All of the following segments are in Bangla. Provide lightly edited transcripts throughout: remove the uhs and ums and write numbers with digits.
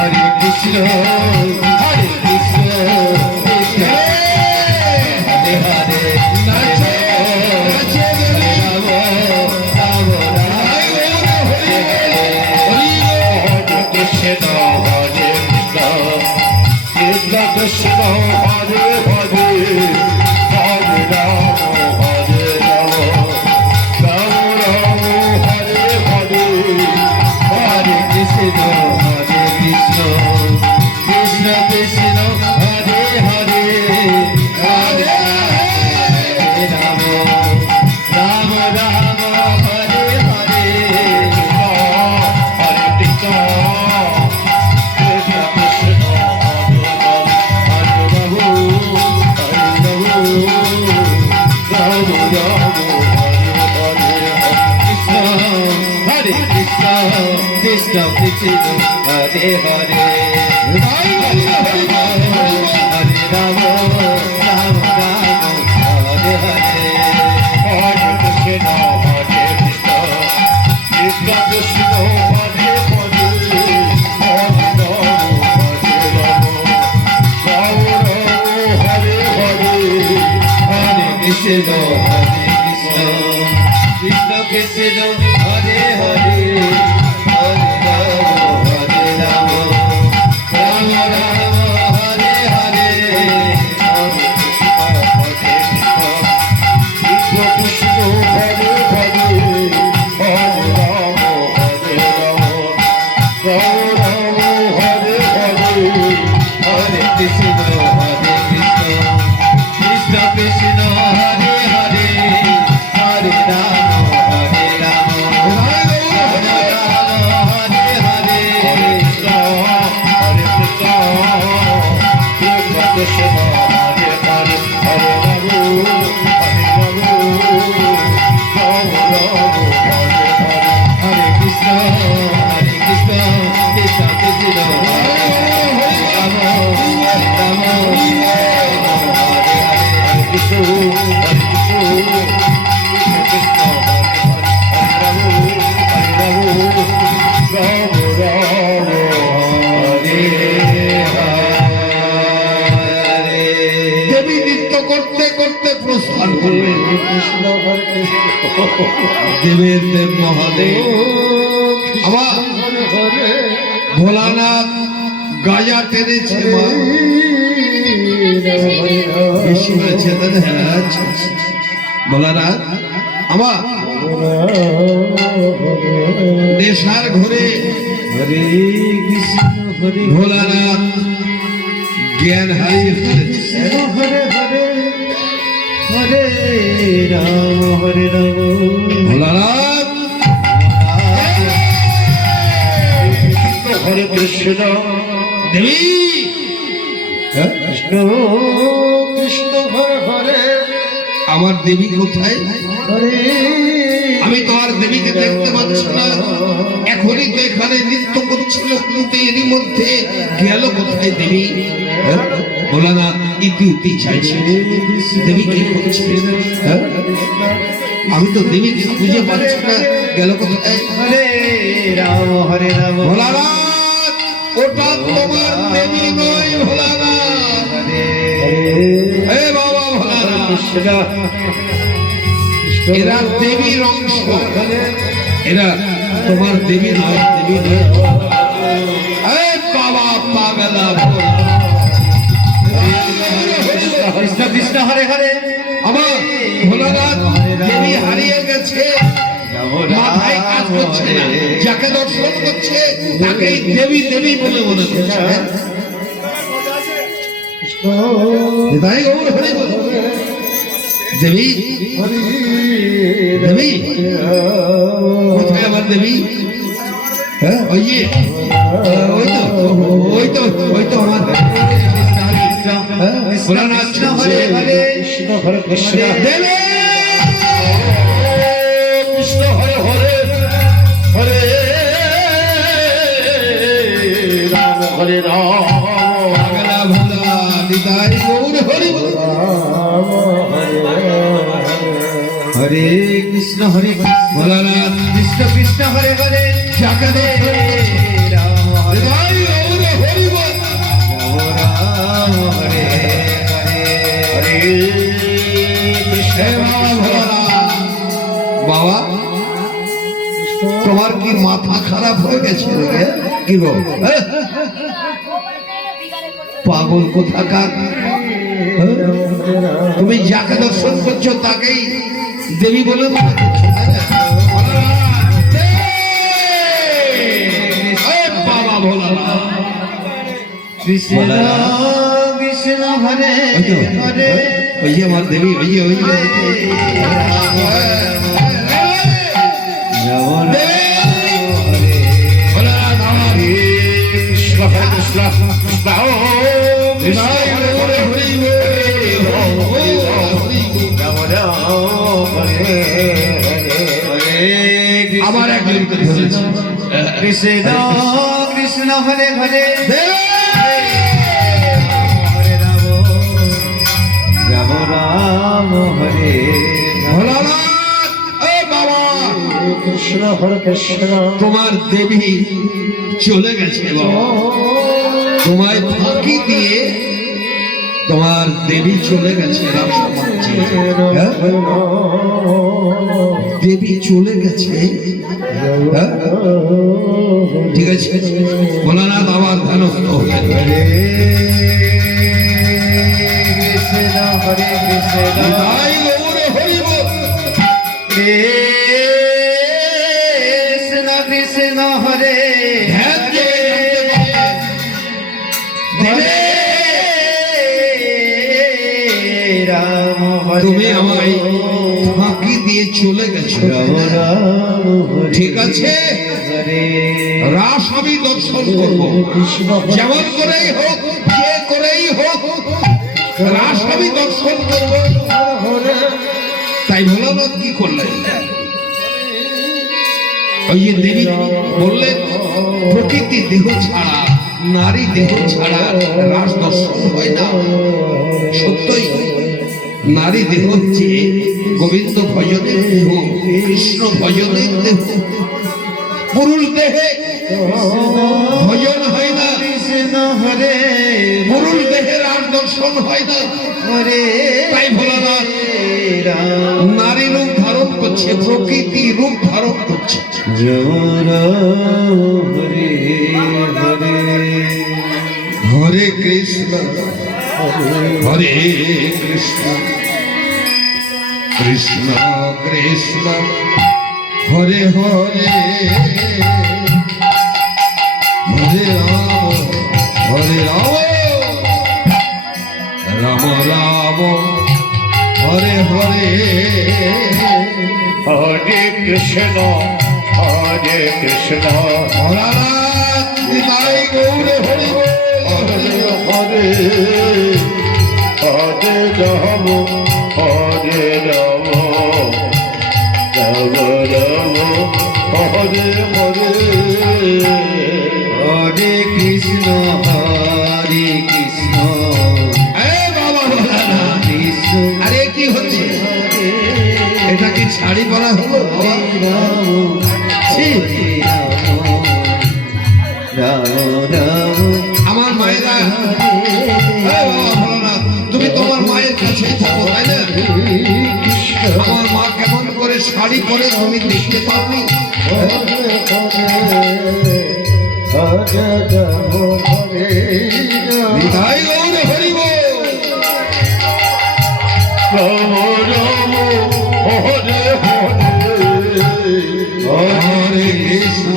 Hare Krishna, Hare Krishna, Krishna Hare Hare, Hare Krishna, Hare Krishna, Krishna Krishna, Hare Hare, Hare Rama, Hare Rama, Rama Rama, Hare Hare, Hare Krishna, Hare Krishna, Krishna Krishna, Hare Hare, Hare Rama, Rama Rama, Hare Hare, Hare Krishna. Krishna Krishna Hare Hare Hare Rama Rama Rama Hare Hare Hare Krishna Hare Krishna Krishna Krishna Hare Hare Hare Rama Hare Rama Rama Rama Hare Hare Hare Krishna Hare Krishna Krishna Krishna Hare Hare দেবের দেব মহাদেব আবার ভোলানাথ গায়া টেনেছে মা বেশি হয়েছে ভোলানাথ আমার নেশার ঘরে হরে কৃষ্ণ হরে ভোলানাথ জ্ঞান হারিয়ে ফেলেছে হরে হরে হরে রাম হরে রাম ভোলানাথ হরে কৃষ্ণ দেবী কৃষ্ণ কৃষ্ণ হরে হরে আমার দেবী কোথায় আমি তো আর দেবীকে দেখতে পাচ্ছি না এখনই তো এখানে নৃত্য করছিল কিন্তু এরই মধ্যে গেল কোথায় দেবী ভোলানাথ ইতি চাইছে দেবী কি করছে আমি তো দেবীকে খুঁজে পাচ্ছি না গেল কোথায় হরে রাম ভোলানাথ ওটা তোমার দেবী নয় ভোলানাথ হে বাবা ভোলানাথ এরা দেবীর অংশ এরা তোমার দেবী নয় দেবী নয় বাবা পাগলা কৃষ্ণ কৃষ্ণ হরে হরে আমার ভোলানাথ দেবী হারিয়ে গেছে মাথায় কাজ করছে না যাকে দর্শন করছে তাকেই দেবী দেবী বলে মনে করছে কৃষ্ণ হৃদয় গৌর হরে দেবী দেবী কোথায় আমার দেবী হ্যাঁ ওই তো আমার ভোলানাথ হরে হরে কৃষ্ণ হরে কৃষ্ণ দেবী কৃষ্ণ হরে হরে হরে রাম হরে রাম আগলা ভোলা নিতাই গৌর হরে হরে কৃষ্ণ হরে ভোলানাথ কৃষ্ণ কৃষ্ণ হরে হরে যাকে রাম হরে গেছে কি গো পাগল কোথাকার তুমি যাকে দর্শন করছো তাকেই দেবী বলে মনে করছো বাবা ভোলানাথ কৃষ্ণ কৃষ্ণ হরে হরে ওই যে আমার দেবী ওই যে আবার একজন কৃষ্ণ কৃষ্ণ হরে হরে রাম রাম হরে ভোলানাথ ও বাবা কৃষ্ণ হরে কৃষ্ণ তোমার দেবী চলে গেছে বাবা তোমায় ফাঁকি দিয়ে তোমার দেবী চলে গেছে দেবী চলে গেছে ঠিক আছে ভোলানাথ আবার ধ্যানস্থ হলেন কৃষ্ণ হরে কৃষ্ণ তাই গৌরে হরিব কৃষ্ণ কৃষ্ণ হরে ধ্যান দিয়ে দেবে। রাম হরে তুমি আমায় ফাঁকি দিয়ে চলে গেছো ঠিক আছে রাস আমি দর্শন করবো যেমন করেই হোক যে করেই হোক রাস আমি দর্শন করবো তাই ভোলানাথ কি করলেন ওই যে দেবী বললেন প্রকৃতি দেহ ছাড়া নারী দেহ ছাড়া রাস দর্শন হয় না সত্যই নারী দেহ হচ্ছে গোবিন্দ ভজনের দেহ কৃষ্ণ ভজনের দেহ পুরুষ দেহে ভজন হয় না কৃষ্ণ হরে পুরুষ দেহে রাস দর্শন হয় না হরে তাই ভোলানাথ নারী রূপ ধারণ করছে প্রকৃতি রূপ ধারণ করছে হরে হরে হরে কৃষ্ণ হরে কৃষ্ণ কৃষ্ণ কৃষ্ণ হরে হরে হরে রাম রাম রাম হরে হরে হরে কৃষ্ণ হরে কৃষ্ণ ভোলানাথ নিতাই গৌরে হরি হরে হরে হরে রাম হরে রাম রাম রাম হরে হরে হরে কৃষ্ণ হরে কৃষ্ণ বাবা ভোলানাথ কৃষ্ণ আরে কি হচ্ছে এটা কি শাড়ি পরা হলো বাবা? ছি, আমার মায়েরা বাবা ভোলানাথ তুমি তোমার মায়ের কাছেই থাকো তাই না আমার মা কেমন করে শাড়ি পরে তুমি দেখতে পাওনি নিতাই গৌরে হরিব হরে কৃষ্ণ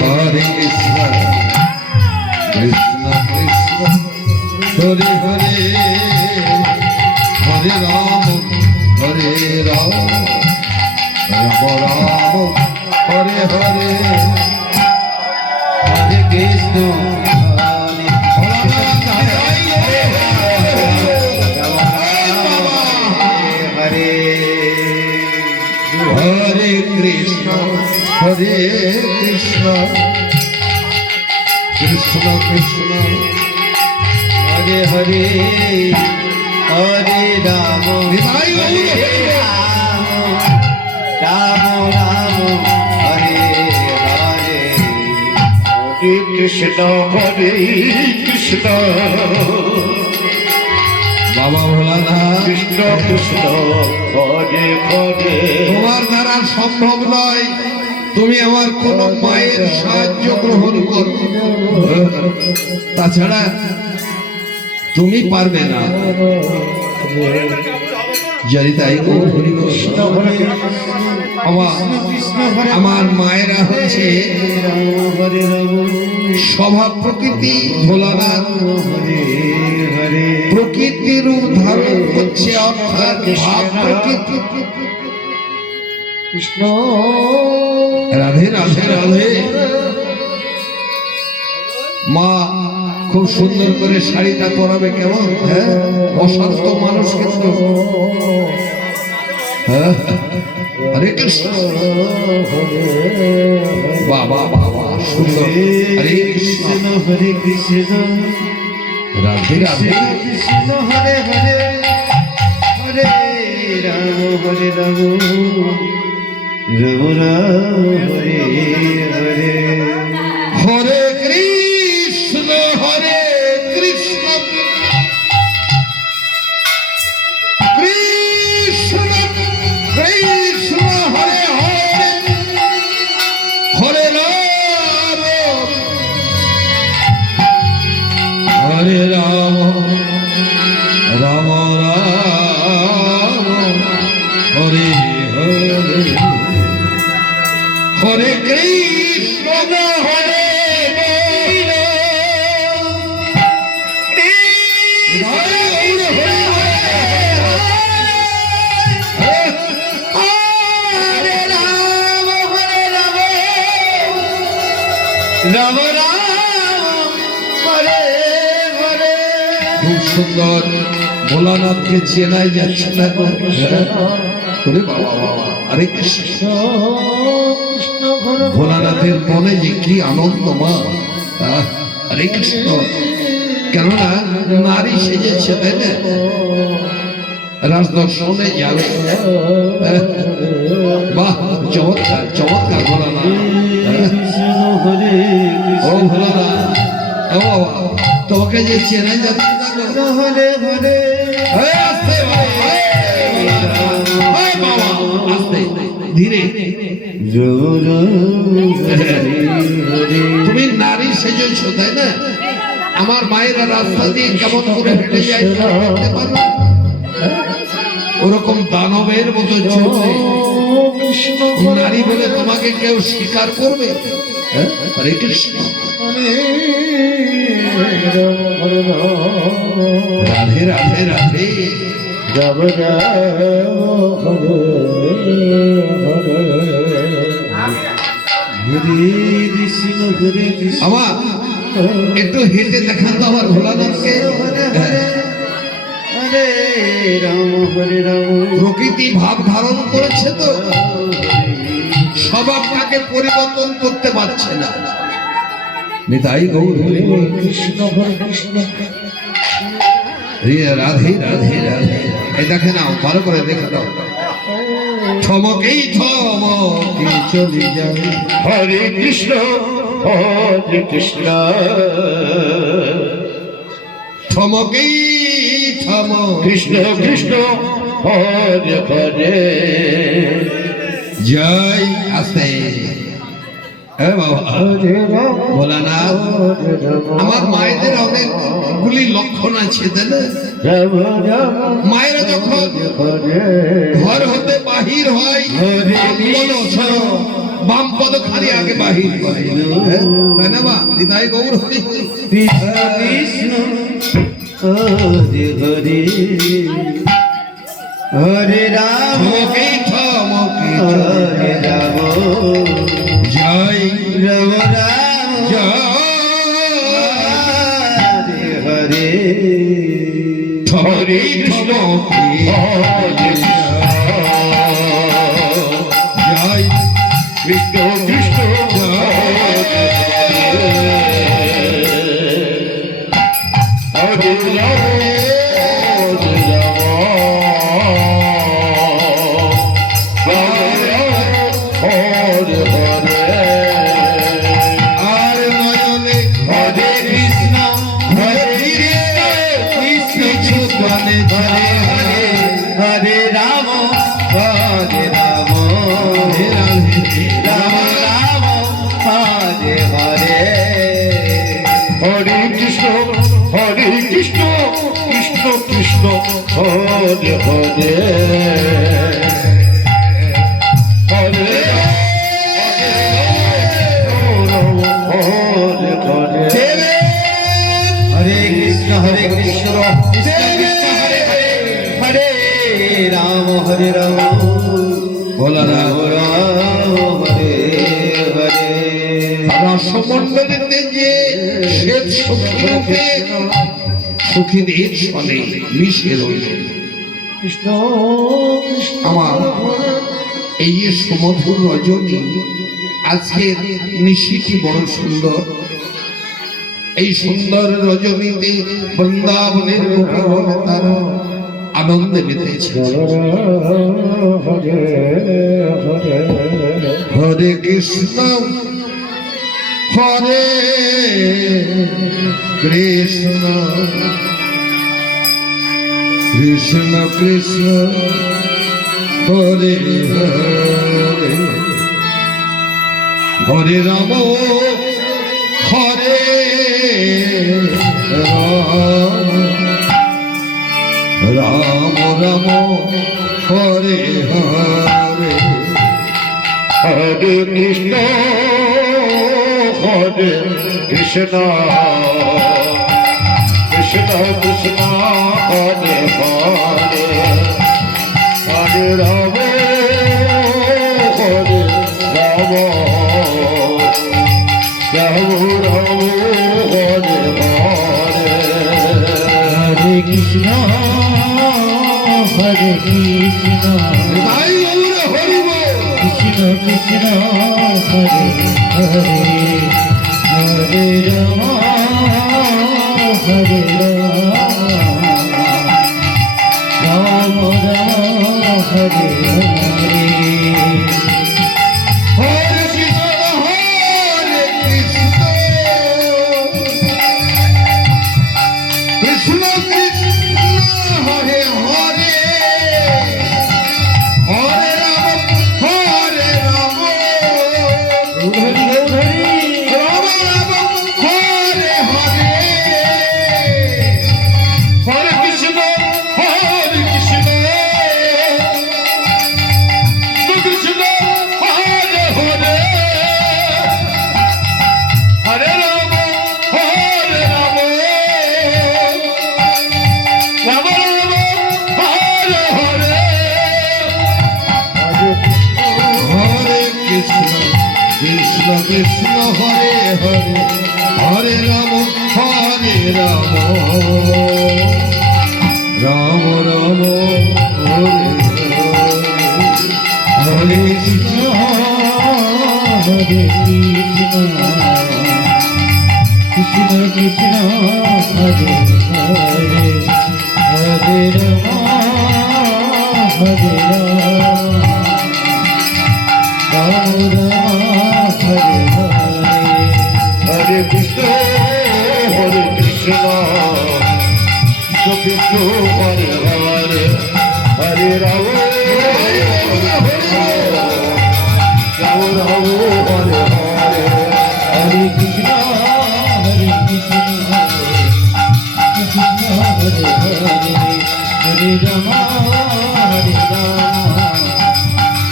হরে কৃষ্ণ কৃষ্ণ কৃষ্ণ হরে হরে হরে রাম রাম রাম হরে হরে হরে কৃষ্ণ ভোলানাথ নিতাই গৌরে হরে হরে কৃষ্ণ হরে কৃষ্ণ কৃষ্ণ কৃষ্ণ হরে হরে হরে রাম নিতাই গৌরে রাম রাম রাম হরে হরে হরে কৃষ্ণ হরে কৃষ্ণ বাবা ভোলানাথ কৃষ্ণ কৃষ্ণ হরে হরে তোমার দ্বারা সম্ভব নয় তুমি আমার কোন মায়ের সাহায্য গ্রহণ করো, তাছাড়া তুমি পারবে না। জানি তাই গো, হরি গো। আমার মায়েরা হচ্ছে স্বভাব প্রকৃতি ভোলানাথ, প্রকৃতির রূপ ধারণ করছে, অর্থাৎ ভাব প্রকৃতি। কৃষ্ণ রাধে রাধে রাধে। মা খুব সুন্দর করে শাড়িটা পরাবে, কেমন? হ্যাঁ, অশান্ত মানুষ কিন্তু। হ্যাঁ, হরে কৃষ্ণ, বাবা বাবা সুন্দর। হরে কৃষ্ণ হরে কৃষ্ণ রাধে রাধে। কৃষ্ণ হরে হরে হরে রাম হরে রাম রাম রাম হরে হরে হরে কৃষ্ণ হরে কৃষ্ণ কৃষ্ণ কৃষ্ণ হরে হরে, হরে রাম হরে রাম, রাম রাম হরে হরে। হরে কৃষ্ণ হরে রাম রাম হরে হরে। খুব সুন্দর। ভোলানাথকে চেনাই যাচ্ছে না গো। ওরে বাবা বাবা, হরে কৃষ্ণ। কৃষ্ণ হরে ভোলানাথের মনে যে কি আনন্দ মা। হরে কৃষ্ণ। কেননা নারী সেজেছে, তাই না? রাজদর্শনে যাবে। বাহ, চমৎকার চমৎকার ভোলানাথ। হরে ও ভোলানাথ, ও বাবা, তোমাকে যে চেনা যাচ্ছে না গো। হরে হরে এই আস্তে বাবা, এই ভোলানাথ, এই বাবা, আস্তে ধীরে। তুমি নারী সেজেছো, তাই না? আমার মায়েরা রাস্তা দিয়ে কেমন করে হেঁটে যায় দেখতে পারো? ওরকম দানবের মতো চলছে। নারী বলে তোমাকে কেউ স্বীকার করবে? হরে কৃষ্ণ। রাধে রাধে রাধে। আমার একটু হেঁটে দেখান তো আমার ভোলানাথকে। হরে রাম হরে রাম প্রকৃতি ভাব ধারণ করেছে তো, স্বভাবটাকে পরিবর্তন করতে পারছে না। নিতাই গৌর কৃষ্ণ হরে কৃষ্ণ রাধে রাধে রাধে। এই দেখে নাও, ভালো করে দেখে দাও। থমকেই থমকে চলে যাবে। হরে কৃষ্ণ হরে কৃষ্ণ থমকেই থম কৃষ্ণ কৃষ্ণ হরে হরে জয়। আসতে বাবা ভোলানাথ, আমার মায়েদের অনেকগুলি লক্ষণ আছে, তাই না? মায়েরা যখন ঘর হতে বাহির হয়, বাম পদ খালি আগে বাহির হয়, তাই না? বা দিদাই গৌর হরি কৃষ্ণ হরে হরে হরে রাম থমকে থমকে হরে রাম জয় রাম রাম জয় হরে হরে থমকে জয় কৃষ্ণ কৃষ্ণ হরে রাম আর নয়নে হরে কৃষ্ণ হরে কৃষ্ণ কৃষ্ণ ধরে হরে হরে রাম হরে রাম হরে রাধে রাম হরে কৃষ্ণ কৃষ্ণ কৃষ্ণ হরে হরে হরে হরে হরে হরে কৃষ্ণ হরে রাম বলা রাম রাম হরে হরে রসমণ্ডলীতে যে শ্বেত সখীরূপে সখীদের সনে মিশে রইল কৃষ্ণ আমার এই যে সমধুর রজনী, আজকের নিশিটি বড় সুন্দর। এই সুন্দর রজনীতে বৃন্দাবনের মুখে তার আনন্দে মেতেছে। হরে কৃষ্ণ হরে কৃষ্ণ কৃষ্ণ কৃষ্ণ হরে হরে হরে রাম হরে রাম রাম রাম হরে হরে হরে কৃষ্ণ কৃষ্ণ কৃষ্ণ হরে হরে হরে রাম রাম রাম হরে হরে হরে কৃষ্ণ ভাই আমরা হরিব কৃষ্ণ কৃষ্ণ হরে হরে হরে রাম হরে রাম রাম হরে হরে হরে কৃষ্ণ কৃষ্ণ হরে হরে হরে রাম রাম রাম হরে হরে হরে কৃষ্ণ কৃষ্ণ কৃষ্ণ হরে হরে হরে রাম রাম রাম হরে হরে হরে কৃষ্ণ কৃষ্ণ কৃষ্ণ হরে হরে হরে রাম রাম রাম হরে হরে কৃষ্ণ হরে কৃষ্ণ কৃষ্ণ হরে হরে হরে রাম হরে রাম রাম হরে হরে হরে কৃষ্ণ কৃষ্ণ কৃষ্ণ হরে হরে হরে রাম রাম রাম হরে হরে হরে কৃষ্ণ কৃষ্ণ হরে হরে হরে রাম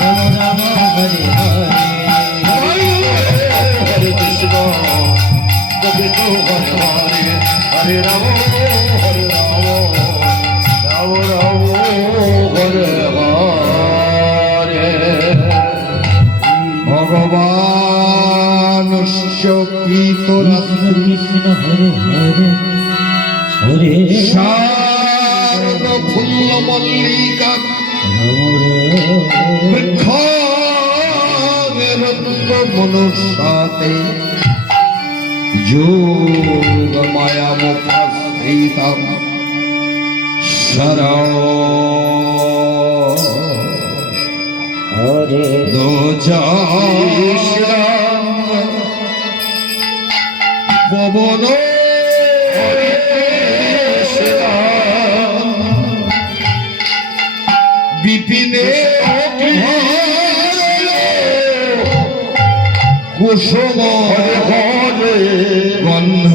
রাম রাম হরে হরে হরে কৃষ্ণ কৃষ্ণ হরে হরে হরে রাম রাম রাম হরে হরে ভগবান কৃষ্ণ হরে হরে হরে শারদ ফুল্ল মল্লিকা মনুষ্যাতে যোগ মায়া মুখাশ্রিতম শরণ হরে দোজা পবন বিপিনে কুসুম গন্ধ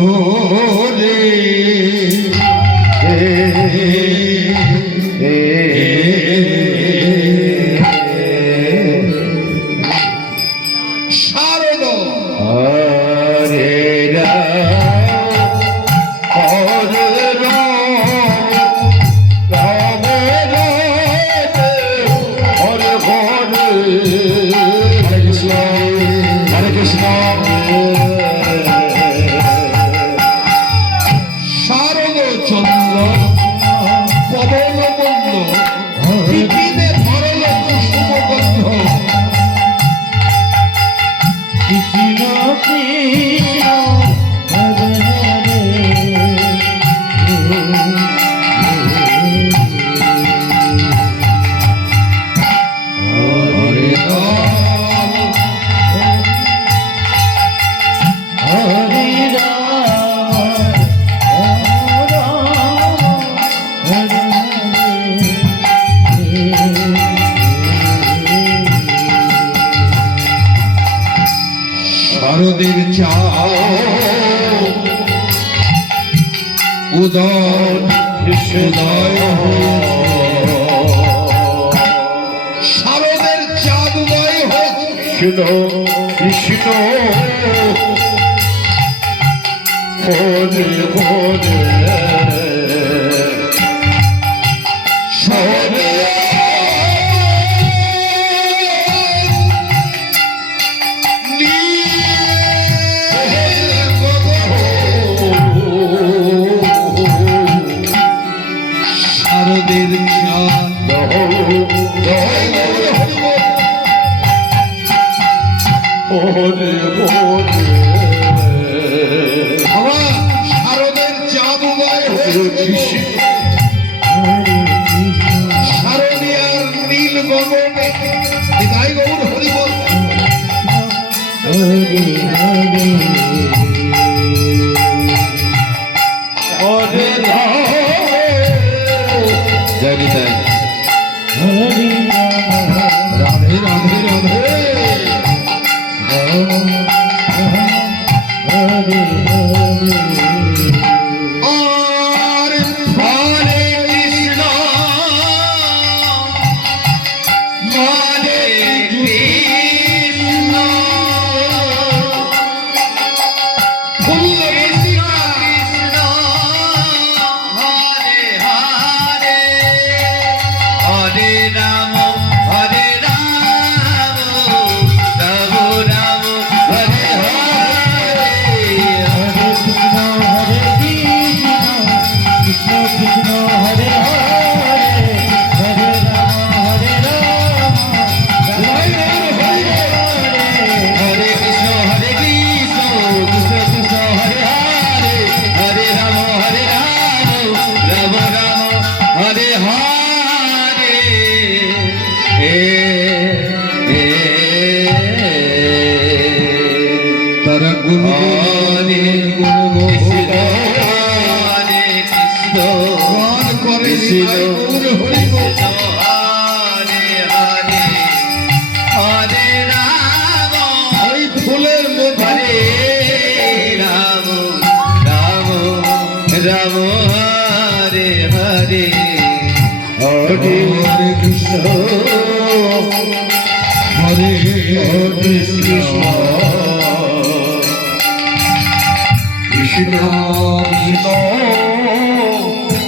উদয় উদয় শারদের চাঁদ উদয় হোক কৃষ্ণ কৃষ্ণ হরে হরে হরে শারদের চাঁদ হরে হরে আমার শারদের চাঁদ উদয় কৃষ্ণ শারদীয়ার নীল গগনে হৃদয় গৌর হরিবল হরে হরে হরে জানি তাই হরে রাম রাধে রাধে রাধে হরে হরে আর হরে কৃষ্ণ হরে কৃষ্ণ ফুল কৃষ্ণ হরে হরে হরে রাম হরে রাম রাম রাম হরে হরে হরে কৃষ্ণ কৃষ্ণ হরে হরে হরে রাম হরে রাম হরে কৃষ্ণ হরে কৃষ্ণ কৃষ্ণ কৃষ্ণ হরে হরে হরে রাম হরে রাম রাম রাম হরে হরে তারা গুণ হরে কৃষ্ণ হরে কৃষ্ণ গান করে গুণ হরি হরে হরে হরে রাম ওই ফুলের মধ্যে রাম রাম রাম হরে হরে হরে হরে কৃষ্ণ হরে হরে কৃষ্ণ কৃষ্ণ কৃষ্ণ